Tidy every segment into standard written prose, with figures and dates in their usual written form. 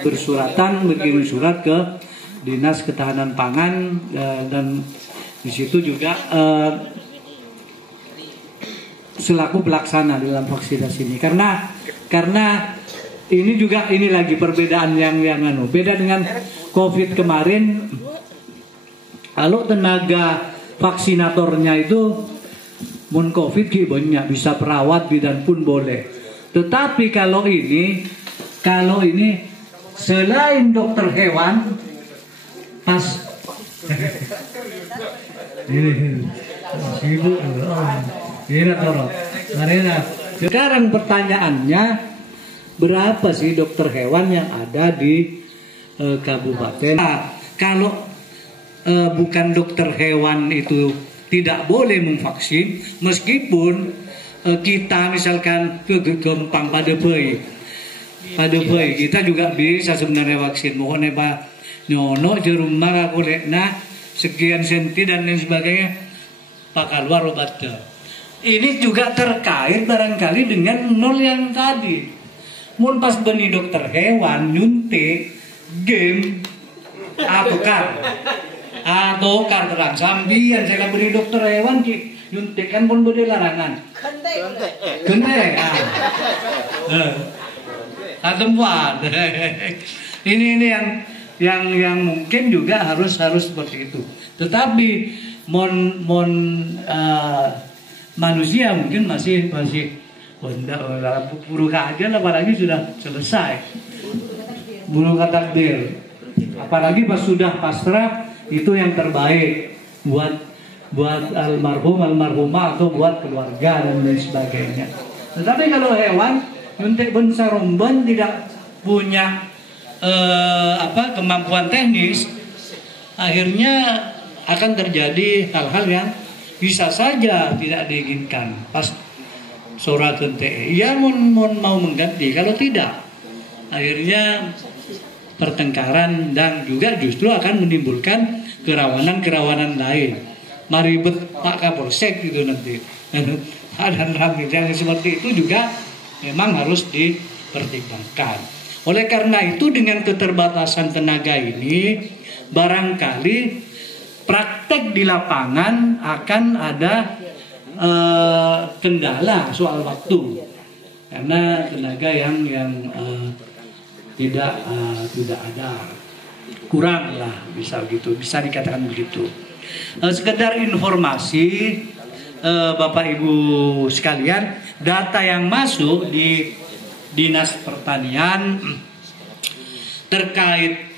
bersuratan, berkirim surat ke Dinas Ketahanan Pangan dan di situ juga selaku pelaksana dalam vaksinasi ini karena ini juga ini lagi perbedaan yang beda dengan COVID kemarin. Kalau tenaga vaksinatornya itu mun COVID banyak bisa perawat bidan pun boleh. Tetapi kalau ini selain dokter hewan pas sekarang pertanyaannya, berapa sih dokter hewan yang ada di kabupaten? Kalau bukan dokter hewan itu tidak boleh memvaksin, meskipun kita misalkan kegempang pada bayi kita juga bisa sebenarnya vaksin. Mohon Pak nyono di rumah aku lekna sekian senti dan lain sebagainya Pak keluar obatnya. Ini juga terkait barangkali dengan nol yang tadi. Mun pas benih dokter hewan nyuntik game atau terang sambian saya beri dokter hewan nyuntik kan pun beri larangan. Gente. Tempat. Ini yang mungkin juga harus seperti itu. Tetapi manusia mungkin masih buruk aja, apalagi sudah selesai buruk takdir. Apalagi pas sudah pasrah itu yang terbaik buat almarhumah atau buat keluarga dan lain sebagainya. Tetapi kalau hewan nyuntik bensa romban tidak punya kemampuan teknis, akhirnya akan terjadi hal-hal yang bisa saja tidak diinginkan. Pas surat TE, ya mau mengganti, kalau tidak, akhirnya pertengkaran dan juga justru akan menimbulkan kerawanan lain. Maribet Pak Kapolsek gitu nanti. Dan yang seperti itu juga memang harus dipertimbangkan. Oleh karena itu dengan keterbatasan tenaga ini barangkali praktek di lapangan akan ada kendala soal waktu karena tenaga yang tidak ada, kurang lah, bisa dikatakan begitu. Sekedar informasi Bapak Ibu sekalian, data yang masuk di Dinas Pertanian terkait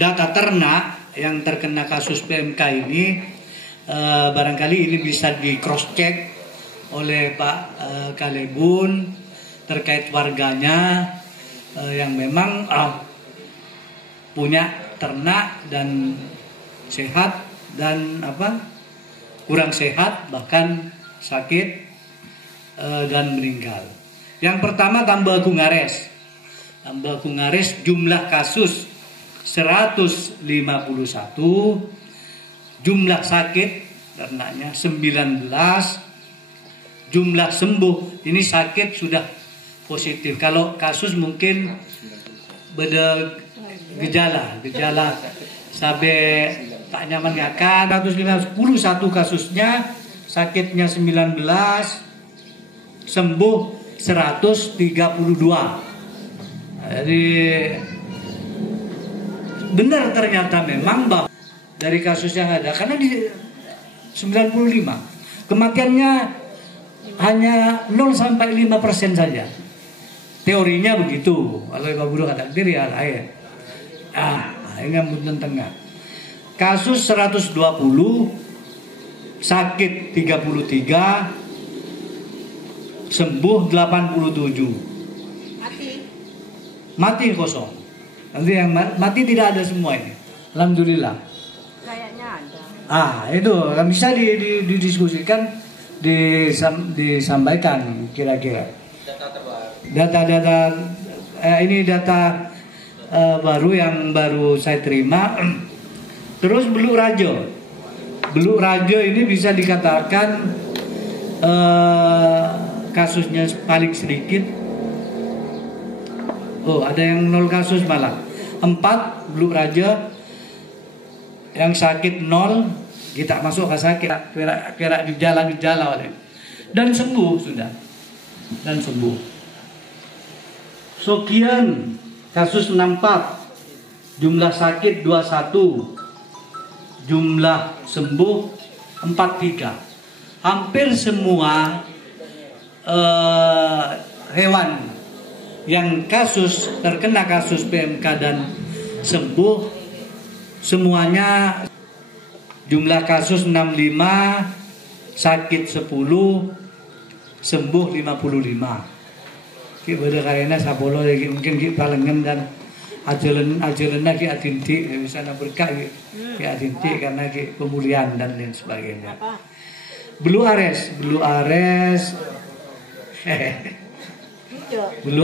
data ternak yang terkena kasus PMK ini, barangkali ini bisa di cross check oleh Pak Kalebun terkait warganya yang memang punya ternak dan sehat dan kurang sehat, bahkan sakit dan meninggal. Yang pertama Tambak Kungares. Tambak Kungares jumlah kasus 151, jumlah sakit ternaknya 19, jumlah sembuh ini sakit sudah positif. Kalau kasus mungkin beda gejala sampai tak nyaman kan 151 kasusnya, sakitnya 19, sembuh 132. Jadi benar ternyata memang bahwa dari kasus yang ada, karena di 95 kematiannya hanya 0-5% saja. Teorinya begitu. Kalau Ibu Guru kata diri ya lain. Ini yang tengah. Kasus 120, sakit 33, sembuh 87. Mati kosong. Nanti yang mati tidak ada semua ini. Alhamdulillah. Kayaknya ada. Itu bisa didiskusikan, disampaikan kira-kira. Data ini data baru yang baru saya terima. Terus Beluk Rajo ini bisa dikatakan kasusnya paling sedikit Oh, ada yang 0 kasus malah. 4 Blue Raja yang sakit 0, kita masuk ke sakit kira gejala oleh dan sembuh sudah. Dan sembuh. Sekian kasus 64. Jumlah sakit 21. Jumlah sembuh 43. Hampir semua hewan yang terkena kasus PMK dan sembuh, semuanya jumlah kasus 65, sakit 10, sembuh 55. Ki beda karena sapolo mungkin ki palengen dan ajalan ki adinti bisa berkah ki adinti karena ki pemulihan dan lain sebagainya. Blue Ares Blue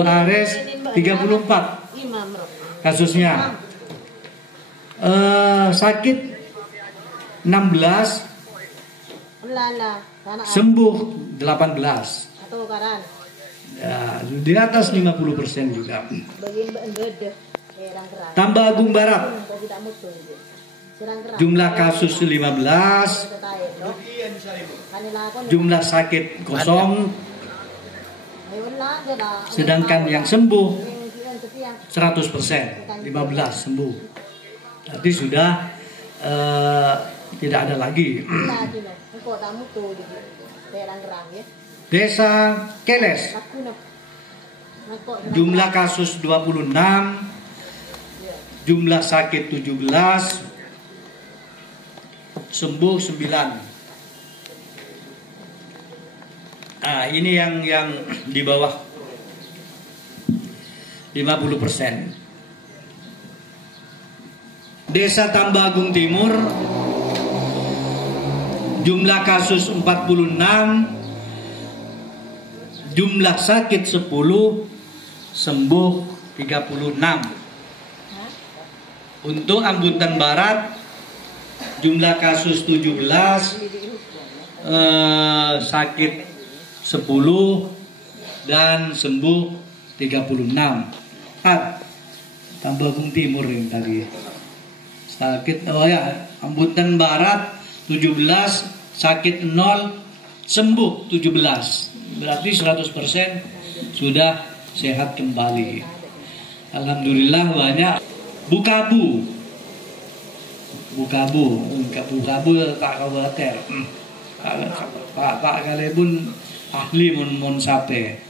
Ares 34 kasusnya. Sakit 16, sembuh 18. Ya, di atas 50% juga. Tambah Agung Barat. Jumlah kasus 15, jumlah sakit 0, sedangkan yang sembuh 100%, 15 sembuh. Tadi sudah tidak ada lagi. Desa Keles, jumlah kasus 26, jumlah sakit 17, sembuh 9. Nah, ini yang di bawah 50%. Desa Tambagung Timur, jumlah kasus 46, jumlah sakit 10, sembuh 36. Untuk Ambuntan Barat, jumlah kasus 17, sakit 10 dan sembuh 36. Tambagung Timur yang tadi sakit, Ambuntan Barat 17, sakit 0, sembuh 17. Berarti 100% sudah sehat kembali. Alhamdulillah banyak. Bukabu tak khawatir. Pak Kalebun ahli mon sape.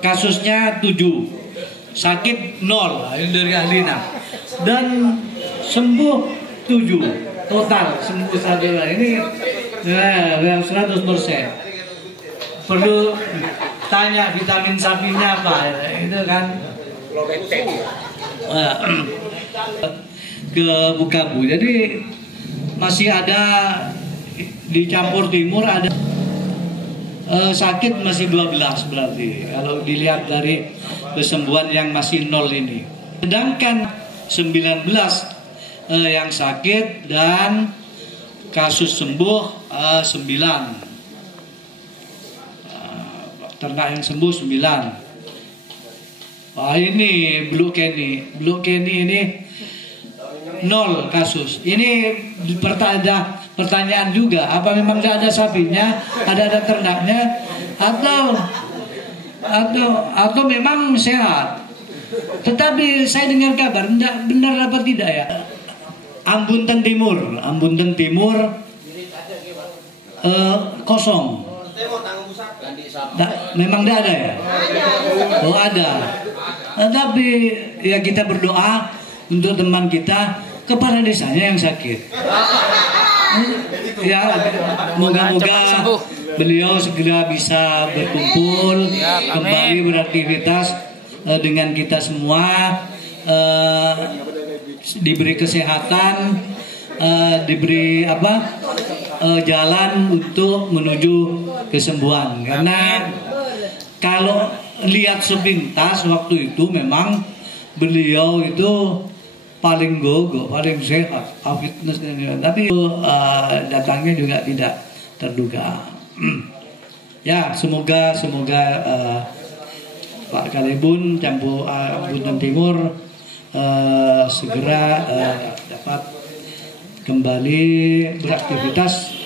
Kasusnya 7, sakit 0, ini dari ahlina. Dan sembuh 7, total sembuh saudara ini 100%. Perlu tanya vitamin sapinya apa, itu kan ke Bukabu. Jadi masih ada di Campur Timur ada sakit masih 12 berarti kalau dilihat dari kesembuhan yang masih 0 ini. Sedangkan 19 yang sakit dan kasus sembuh 9. Ternak yang sembuh 9. Ini Blue Kenny ini 0 kasus. Ini pertanyaan juga, apa memang tidak ada sapinya, ada ternaknya, atau memang sehat? Tetapi saya dengar kabar, benar apa tidak ya? Ambuntan Timur kosong. Memang tidak ada ya? Oh ada. Tapi ya kita berdoa untuk teman kita, kepala desanya yang sakit. Ya, moga-moga beliau segera bisa berkumpul kembali beraktivitas dengan kita semua, diberi kesehatan, diberi jalan untuk menuju kesembuhan. Karena kalau lihat sepintas waktu itu memang beliau itu paling gogo, paling sehat, fitnessnya, tapi datangnya juga tidak terduga. Ya, semoga Pak Kalebun Campu Bunten Timur segera dapat kembali beraktivitas